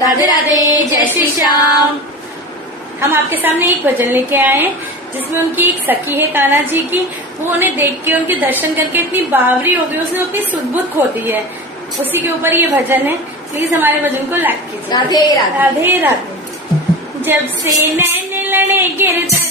राधे राधे, जय श्री श्याम। हम आपके सामने एक भजन लेके आए हैं जिसमें उनकी एक सखी है कान्हा जी की। वो उन्हें देख के, उनके दर्शन करके इतनी बावरी हो गई, उसने अपनी सुध-बुध खो दी है। उसी के ऊपर ये भजन है। प्लीज हमारे भजन को लाइक कीजिए। राधे राधे, राधे राधे। जब से नैन लड़े गिरधर